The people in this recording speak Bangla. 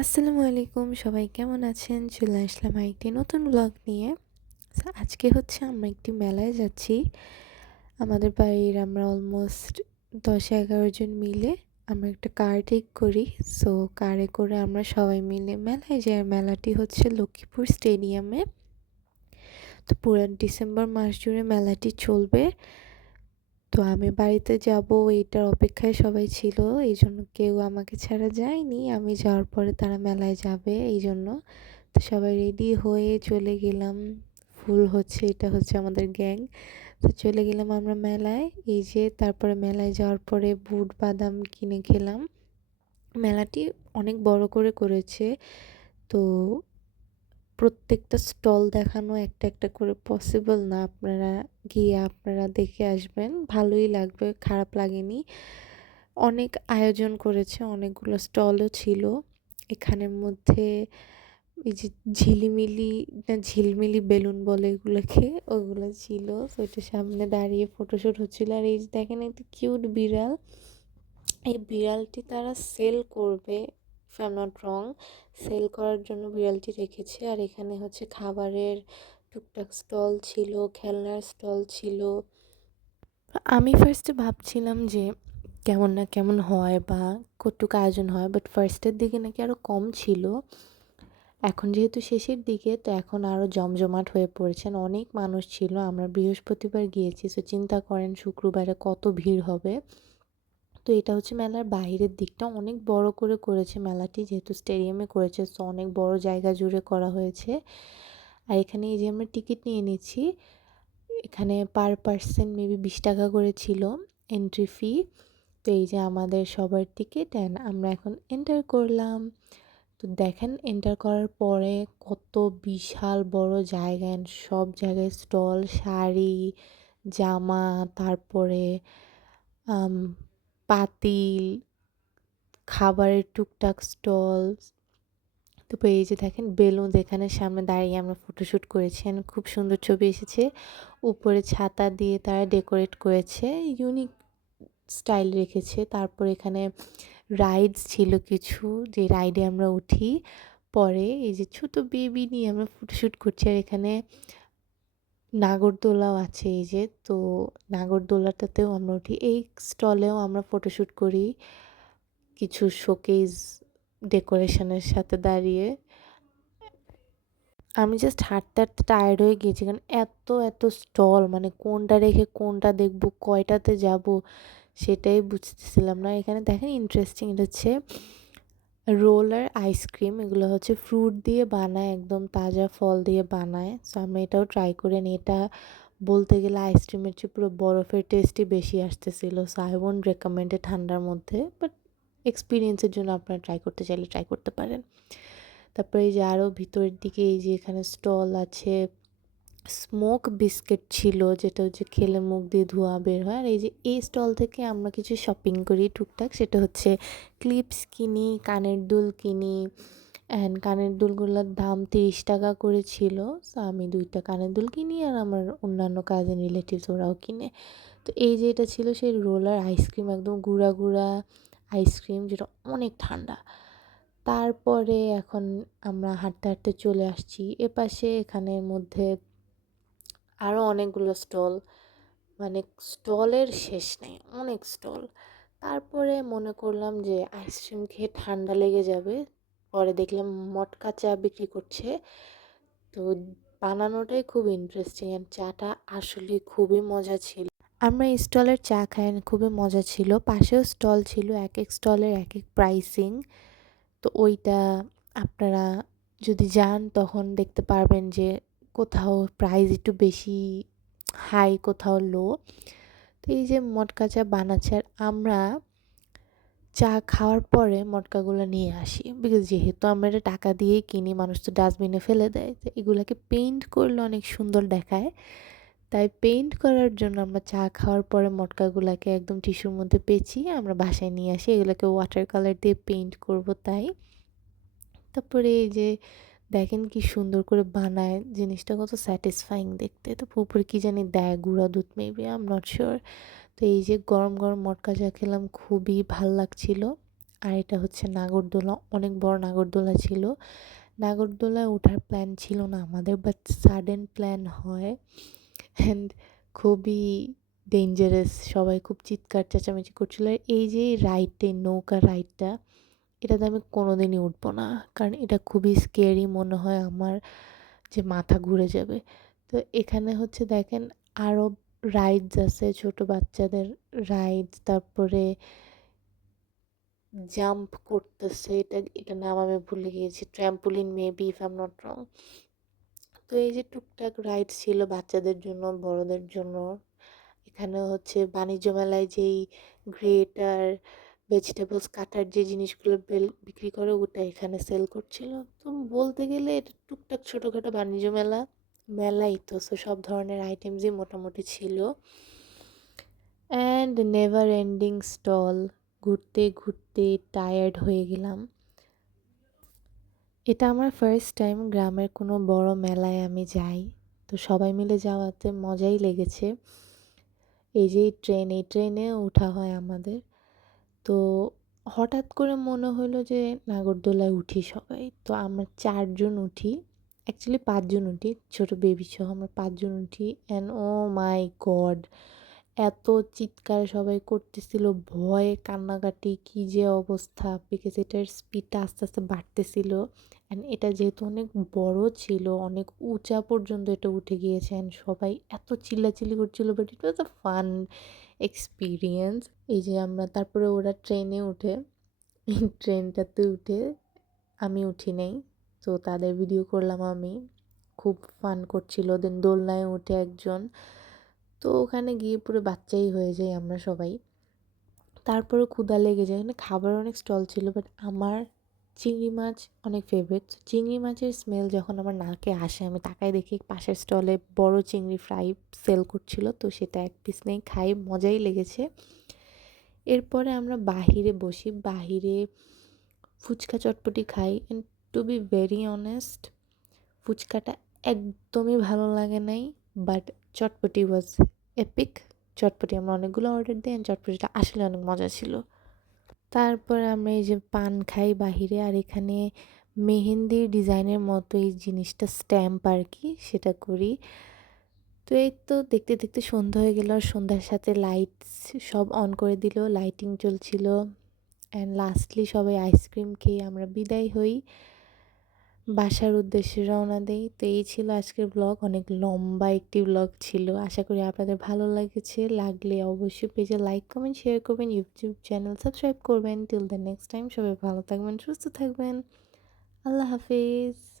আসসালামু আলাইকুম, সবাই কেমন আছেন? চলে আসলাম আরেকটি নতুন ব্লগ নিয়ে। আজকে হচ্ছে আমরা একটি মেলায় যাচ্ছি। আমাদের বাড়ির আমরা অলমোস্ট দশ এগারো জন মিলে আমরা একটা কার ঠিক করি। সো কারে করে আমরা সবাই মিলে মেলায় যাই। আর মেলাটি হচ্ছে লক্ষ্মীপুর স্টেডিয়ামে তো পুরো ডিসেম্বর মাস জুড়ে মেলাটি চলবে। তো আমি বাড়িতে যাব, এইটার অপেক্ষায় সবাই ছিল এই জন্য কেউ আমাকে ছাড়া যায়নি। আমি যাওয়ার পরে তারা মেলায় যাবে এই জন্য তো সবাই রেডি হয়ে চলে গেলাম। ফুল হচ্ছে, এটা হচ্ছে আমাদের গ্যাং। তো চলে গেলাম আমরা মেলায়। এই যে, তারপরে মেলায় যাওয়ার পরে বুট, বাদাম কিনে খেলাম। মেলাটি অনেক বড় করে করেছে। তো প্রত্যেকটা স্টল দেখানো একটা একটা করে পসিবল না। আপনারা গিয়ে আপনারা দেখে আসবেন। ভালোই লাগবে, খারাপ লাগেনি। অনেক আয়োজন করেছে, অনেকগুলো স্টলও ছিল। এখানের মধ্যে এই যে ঝিলিমিলি, না ঝিলমিলি বেলুন বলে এগুলোকে, ওগুলো ছিল। তো এটার সামনে দাঁড়িয়ে ফটোশ্যুট হচ্ছিল। আর এই যে দেখেন, একটা কিউট বিড়াল। এই বিড়ালটি তারা সেল করবে। If I am not wrong sale করার জন্য বিড়ালটি রেখেছে। আর এখানে হচ্ছে খাবারের টুকটাক স্টল ছিল, খেলনার স্টল ছিল। আমি ফার্স্টে ভাবছিলাম যে কেমন না কেমন হয় বা কতটুকু আয়োজন হয় বাট ফার্স্টের দিকে নাকি আরও কম ছিল। এখন যেহেতু শেষের দিকে, তো এখন আরও জমজমাট হয়ে পড়েছেন অনেক মানুষ ছিল, আমরা বৃহস্পতিবার গিয়েছি সো চিন্তা করেন শুক্রবারে কত ভিড় হবে। তো এটা হচ্ছে মেলার বাইরের দিকটা। অনেক বড় করে করেছে মেলাটি, যেহেতু স্টেডিয়ামে করেছে, সো অনেক বড় জায়গা জুড়ে করা হয়েছে। আর এখানে এই যে আমরা টিকিট নিয়ে নিচ্ছি, এখানে পার পার্সন মেবি বিশ টাকা করে ছিল এন্ট্রি ফি তো এই যে আমাদের সবার টিকিট অ্যান্ড আমরা এখন এন্টার করলাম। তো দেখেন এন্টার করার পরে কত বিশাল বড় জায়গা and সব জায়গায় স্টল, শাড়ি, জামা, তারপরে পাতিল, খাবারের টুকটাক স্টল তারপর এই যে দেখেন বেলুন এখানে সামনে দাঁড়িয়ে আমরা ফটোশ্যুট করেছি খুব সুন্দর ছবি এসেছে। উপরে ছাতা দিয়ে তারা ডেকোরেট করেছে ইউনিক স্টাইল রেখেছে। তারপর এখানে রাইডস ছিল কিছু, যে রাইডে আমরা উঠি। পরে এই যে ছোট বেবি নিয়ে আমরা ফটোশ্যুট করছি আর এখানে নাগরদোলাও আছে এই যে। তো নাগরদোলাটাতেও আমরা উঠি। এই স্টলেও আমরা ফটোশ্যুট করি কিছু শোকেজ ডেকোরেশনের সাথে দাঁড়িয়ে। আমি জাস্ট হাঁটতে হাঁটতে টায়ার্ড হয়ে গিয়েছি কারণ এত এত স্টল মানে কোনটা রেখে কোনটা দেখব, কয়টাতে যাব সেটাই বুঝতেছিলাম না। এখানে দেখেন ইন্টারেস্টিং হচ্ছে রোলার আইসক্রিম এগুলো হচ্ছে ফ্রুট দিয়ে বানায়, একদম তাজা ফল দিয়ে বানায়। সো আমি এটাও ট্রাই করে নিই। এটা বলতে গেলে আইসক্রিমের চেয়ে পুরো বরফের টেস্টই বেশি আসতেছিল। So I won't recommend a ঠান্ডার মধ্যে বাট এক্সপিরিয়েন্সের জন্য আপনারা ট্রাই করতে চাইলে ট্রাই করতে পারেন। তারপরে এই যে আরও ভিতরের দিকে এই যে এখানে স্টল আছে স্মোক বিস্কিট ছিল, যেটা হচ্ছে খেলে মুখ দিয়ে ধোঁয়া বের হয়। আর এই যে এই স্টল থেকে আমরা কিছু শপিং করি টুকটাক, সেটা হচ্ছে ক্লিপস কিনি, কানের দুল কিনি অ্যান্ড কানের দুলগুলোর দাম তিরিশ টাকা করে ছিল। সো আমি দুইটা কানের দুল কিনি আর আমার অন্যান্য কাজিন রিলেটিভস ওরাও কিনে। তো এই যে এটা ছিল সেই রোলার আইসক্রিম একদম গুঁড়া গুঁড়া আইসক্রিম যেটা অনেক ঠান্ডা। তারপরে এখন আমরা হাঁটতে হাঁটতে চলে আসছি। এপাশে এখানের মধ্যে আরও অনেকগুলো স্টল। মানে স্টলের শেষ নেই, অনেক স্টল। তারপরে মনে করলাম যে আইসক্রিম খেয়ে ঠান্ডা লেগে যাবে। পরে দেখলাম মটকা চা বিক্রি করছে। তো বানানোটাই খুব ইন্টারেস্টিং অ্যান্ড চাটা আসলে খুবই মজা ছিল। আমরা স্টলের চা খাই খুবই মজা ছিল। পাশেও স্টল ছিল, এক এক স্টলের এক এক প্রাইসিং তো ওইটা আপনারা যদি যান তখন দেখতে পারবেন যে কোথাও প্রাইস একটু বেশি হাই কোথাও লো তো এই যে মটকা চা বানাচ্ছে আর আমরা চা খাওয়ার পরে মটকাগুলো নিয়ে আসি। বিকজ যেহেতু আমরা এটা টাকা দিয়েই কিনি, মানুষ তো ডাস্টবিনে ফেলে দেয়, তো এগুলোকে পেইন্ট করলে অনেক সুন্দর দেখায়। তাই পেইন্ট করার জন্য আমরা চা খাওয়ার পরে মটকাগুলোকে একদম টিস্যুর মধ্যে পেঁচিয়ে আমরা বাসায় নিয়ে আসি। এগুলোকে ওয়াটার কালার দিয়ে পেইন্ট করব তাই। তারপরে এই যে দেখেন কি সুন্দর করে বানায়, জিনিসটা কত স্যাটিসফাইং দেখতে। তো উপরে কি জানি দেয়, গুঁড়া দুধ maybe I am not sure তো এই যে গরম গরম মটকা চা খেলাম, খুবই ভালো লাগছিল। আর এটা হচ্ছে নাগরদোলা, অনেক বড় নাগরদোলা ছিল। নাগরদোলায় ওঠার প্ল্যান ছিল না আমাদের বাট সাডেন প্ল্যান হয়। অ্যান্ড খুবই ডেঞ্জারাস সবাই খুব চিৎকার, চেঁচামেচি করছিল। এই যে রাইডটা নৌকা রাইডটা এটাতে আমি কোনোদিনই উঠবো না। কারণ এটা খুবই স্কেয়ারি মনে হয় আমার যে মাথা ঘুরে যাবে। তো এখানে হচ্ছে দেখেন আরও রাইডস আছে ছোট বাচ্চাদের রাইডস তারপরে জাম্প করতেছে, এটা এটা নাম আমি ভুলে গিয়েছি trampoline maybe if am not wrong তো এই যে টুকটাক রাইড ছিল বাচ্চাদের জন্য, বড়দের জন্য, এখানে হচ্ছে বাণিজ্য মেলায় যেই গ্রেটার ভেজিটেবলস কাটার যে জিনিসগুলো বেল, বিক্রি করে, ওটা এখানে সেল করছিল। তো বলতে গেলে এটা টুকটাক ছোটোখাটো বাণিজ্য মেলা, মেলাই তো সো সব ধরনের আইটেমসই মোটামুটি ছিল। অ্যান্ড নেভার এন্ডিং স্টল ঘুরতে ঘুরতে টায়ার্ড হয়ে গেলাম। এটা আমার ফার্স্ট টাইম গ্রামের কোনো বড় মেলায় আমি যাই। তো সবাই মিলে যাওয়াতে মজাই লেগেছে। এই যে ট্রেন এই ট্রেনে ওঠা হয় আমাদের। তো হঠাৎ করে মনে হলো যে নাগরদোলায় উঠি সবাই। তো আমরা চারজন উঠি অ্যাকচুয়ালি পাঁচজন উঠি, ছোটো বেবি সহ আমরা পাঁচজন উঠি অ্যান্ড ও মাই গড এত চিৎকার সবাই করতেছিল, ভয়ে কান্নাকাটি, কী যে অবস্থা বিকজ এটার স্পিডটা আস্তে আস্তে বাড়তেছিল অ্যান্ড এটা যেহেতু অনেক বড় ছিল, অনেক উঁচা পর্যন্ত এটা উঠে গিয়েছে অ্যান্ড সবাই এত চিল্লাচিল্লি করছিল but it was a fun experience এই যে আমরা, তারপরে ওরা ট্রেনে উঠে, ট্রেনটাতে উঠে আমি উঠি নেই। তো তাদের ভিডিও করলাম আমি। খুব ফান করছিল। দেন দোলনায় উঠে একজন। তো ওখানে গিয়ে পুরো বাচ্চাই হয়ে যাই আমরা সবাই। তারপরে ক্ষুদা লেগে যায়। এখানে খাবার অনেক স্টল ছিল বাট আমার চিংড়ি মাছ অনেক ফেভারিট চিংড়ি মাছের স্মেল যখন আমার নাকে আসে, আমি তাকাই দেখি পাশের স্টলে বড় চিংড়ি ফ্রাই সেল করছিল, তো সেটা এক পিস নেই খাই, মজাই লেগেছে। এরপরে আমরা বাহিরে বসি, বাহিরে ফুচকা চটপটি খাই and to be very honest ফুচকাটা একদমই ভালো লাগে নাই বাট চটপটি ওয়াজ এপিক চটপটি আমরা অনেকগুলো অর্ডার দিই চটপটিটা আসলে অনেক মজা ছিল। তারপর আমরা এই যে পান খাই বাহিরে আর এখানে মেহেন্দির ডিজাইনের মতো এই জিনিসটা স্ট্যাম্প আর কি, সেটা করি। তো এই তো দেখতে দেখতে সন্ধ্যা হয়ে গেল আর সন্ধ্যার সাথে লাইট সব অন করে দিল লাইটিং চলছিল। অ্যান্ড লাস্টলি সবাই আইসক্রিম খেয়ে আমরা বিদায় হই। বাসার উদ্দেশ্যে রওনা দেই। তো এই ছিল আজকের ব্লগ অনেক লম্বা একটি ব্লগ ছিল। আশা করি আপনাদের ভালো লেগেছে। লাগলে অবশ্যই পেজে লাইক কমেন্ট শেয়ার করবেন। ইউটিউব চ্যানেল সাবস্ক্রাইব করবেন। টিল দ্য নেক্সট টাইম সবাই ভালো থাকবেন, সুস্থ থাকবেন। আল্লাহ হাফিজ।